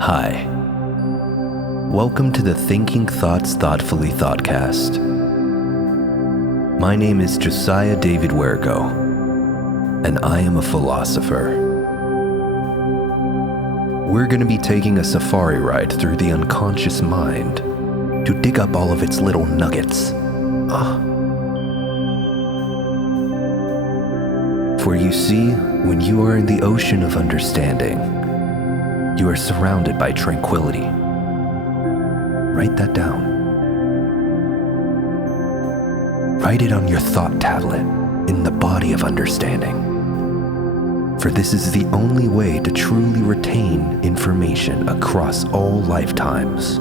Hi. Welcome to the Thinking Thoughts Thoughtfully Thoughtcast. My name is Josiah David Huergo, and I am a philosopher. We're going to be taking a safari ride through the unconscious mind to dig up all of its little nuggets. For you see, when you are in the ocean of understanding, you are surrounded by tranquility. Write that down. Write it on your thought tablet in the body of understanding. For this is the only way to truly retain information across all lifetimes.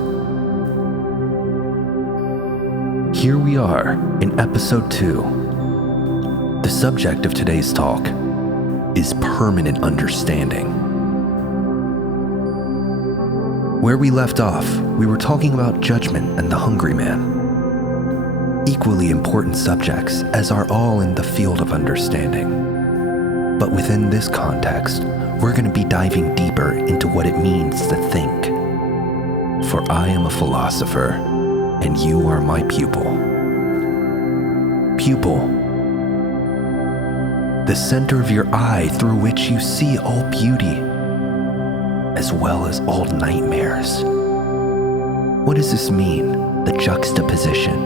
Here we are in episode 2. The subject of today's talk is permanent understanding. Where we left off, we were talking about judgment and the hungry man. Equally important subjects as are all in the field of understanding. But within this context, we're going to be diving deeper into what it means to think. For I am a philosopher, and you are my pupil. Pupil. The center of your eye through which you see all beauty, as well as all nightmares. What does this mean, the juxtaposition?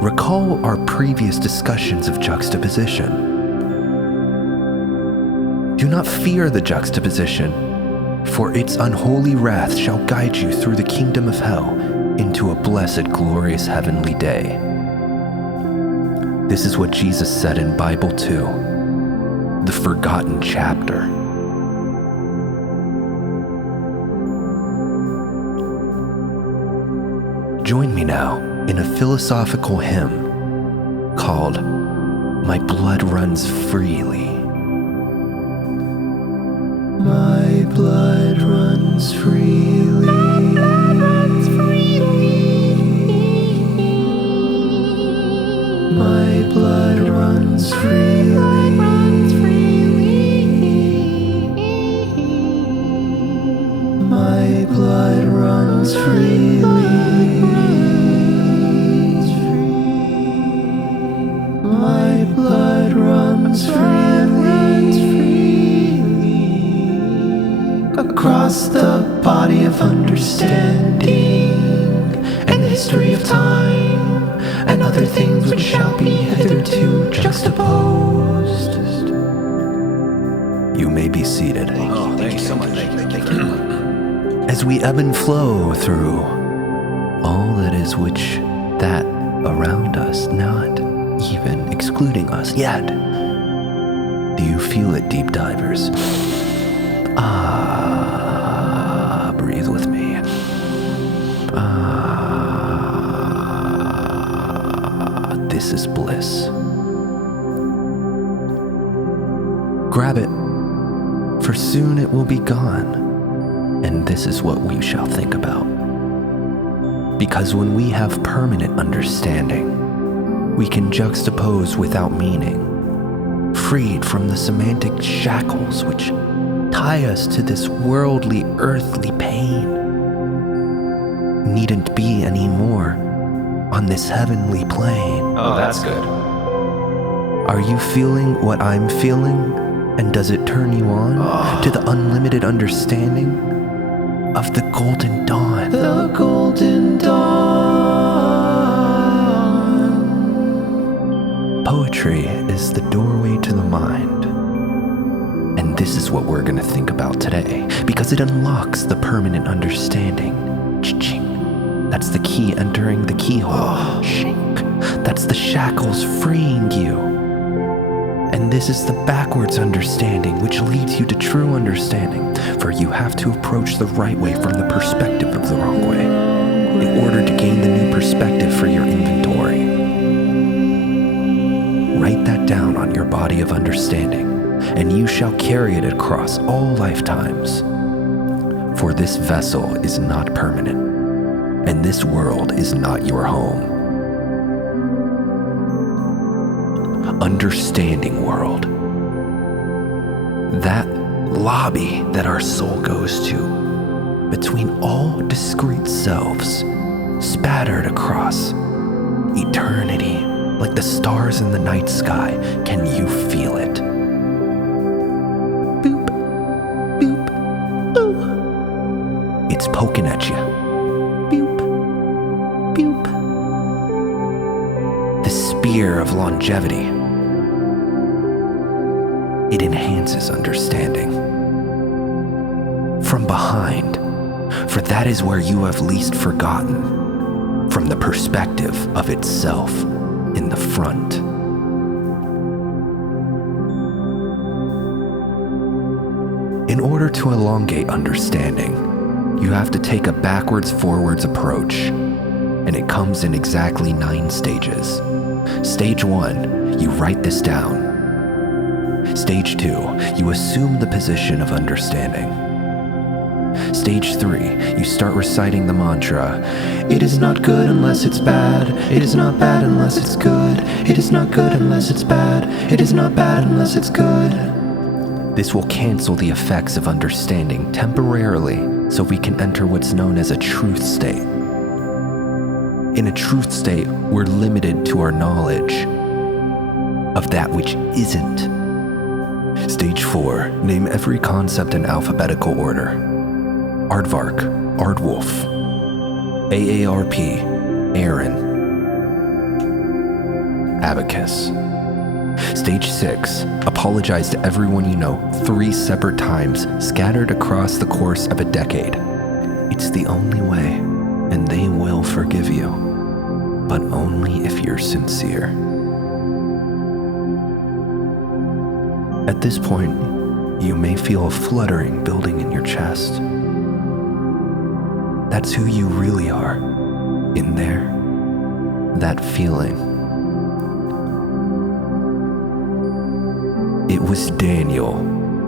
Recall our previous discussions of juxtaposition. Do not fear the juxtaposition, for its unholy wrath shall guide you through the kingdom of hell into a blessed, glorious heavenly day. This is what Jesus said in Bible 2, the forgotten chapter. Join me now in a philosophical hymn called My Blood Runs Freely. My blood runs freely. My blood runs freely. My blood runs freely. My blood runs freely across the body of understanding and the history of time and other things which shall be hitherto juxtaposed. You may be seated. Oh, thank you so much. As we ebb and flow through all that is which that around us, not even excluding us yet. Do you feel it, deep divers? Breathe with me. This is bliss. Grab it, for soon it will be gone, and this is what we shall think about. Because when we have permanent understanding, we can juxtapose without meaning, freed from the semantic shackles which tie us to this worldly, earthly pain. Needn't be anymore on this heavenly plane. Oh, that's good. Are you feeling what I'm feeling? And does it turn you on to the unlimited understanding of the golden dawn? The golden dawn. Poetry is the doorway to the mind. And this is what we're going to think about today, because it unlocks the permanent understanding. Ching. That's the key entering the keyhole. Shink. That's the shackles freeing you. And this is the backwards understanding, which leads you to true understanding, for you have to approach the right way from the perspective of the wrong way, in order to gain the new perspective for your inventory. Write that down on your body of understanding, and you shall carry it across all lifetimes. For this vessel is not permanent, and this world is not your home. Understanding world. That lobby that our soul goes to, between all discrete selves, spattered across eternity, like the stars in the night sky. Can you feel it? Boop, boop, ooh. It's poking at you. Boop, boop. The spear of longevity. It enhances understanding. From behind, for that is where you have least forgotten, from the perspective of itself in the front. In order to elongate understanding, you have to take a backwards-forwards approach, and it comes in exactly 9 stages. Stage 1, you write this down. Stage 2, you assume the position of understanding. Stage 3, you start reciting the mantra, "It is not good unless it's bad. It is not bad unless it's good. It is not good unless it's bad. It is not bad unless it's good." This will cancel the effects of understanding temporarily so we can enter what's known as a truth state. In a truth state, we're limited to our knowledge of that which isn't. Stage 4, name every concept in alphabetical order. Aardvark, Aardwolf, AARP, Aaron, Abacus. Stage 6, apologize to everyone you know 3 separate times, scattered across the course of a decade. It's the only way, and they will forgive you, but only if you're sincere. At this point, you may feel a fluttering building in your chest. That's who you really are, in there, that feeling. It was Daniel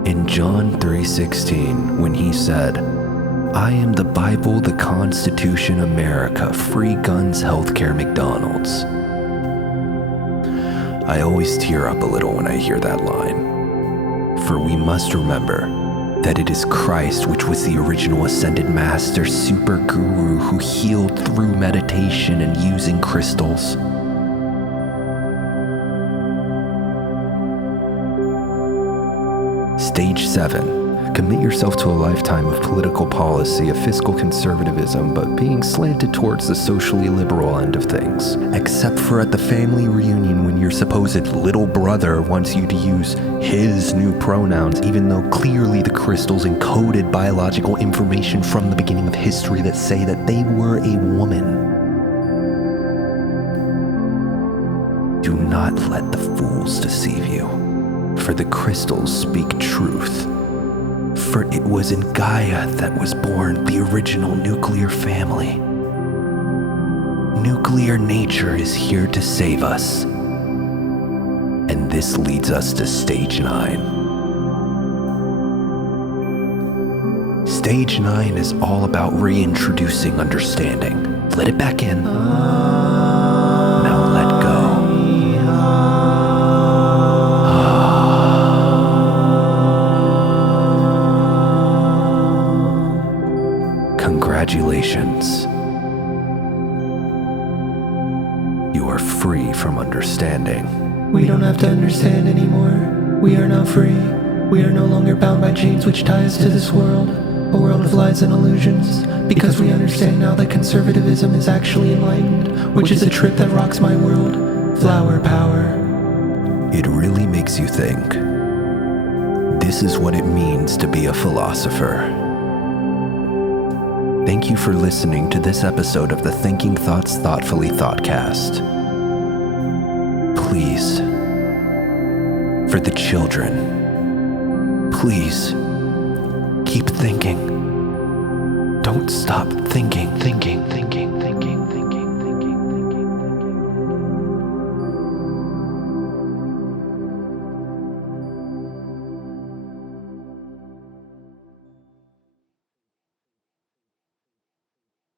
in John 3:16 when he said, "I am the Bible, the Constitution, America, free guns, healthcare, McDonald's." I always tear up a little when I hear that line, for we must remember that it is Christ which was the original ascended master, super guru who healed through meditation and using crystals. Stage 7. Commit yourself to a lifetime of political policy, of fiscal conservatism, but being slanted towards the socially liberal end of things. Except for at the family reunion when your supposed little brother wants you to use his new pronouns, even though clearly the crystals encoded biological information from the beginning of history that say that they were a woman. Do not let the fools deceive you, for the crystals speak truth. For it was in Gaia that was born the original nuclear family. Nuclear nature is here to save us. And this leads us to stage 9. Stage 9 is all about reintroducing understanding. Let it back in. Now let go. Congratulations. You are free from understanding. We don't have to understand anymore. We are now free. We are no longer bound by chains which tie us to this world, a world of lies and illusions, because we understand now that conservatism is actually enlightened, which is a trip that rocks my world. Flower power. It really makes you think. This is what it means to be a philosopher. Thank you for listening to this episode of the Thinking Thoughts Thoughtfully Thoughtcast. Please, for the children, please, keep thinking. Don't stop thinking.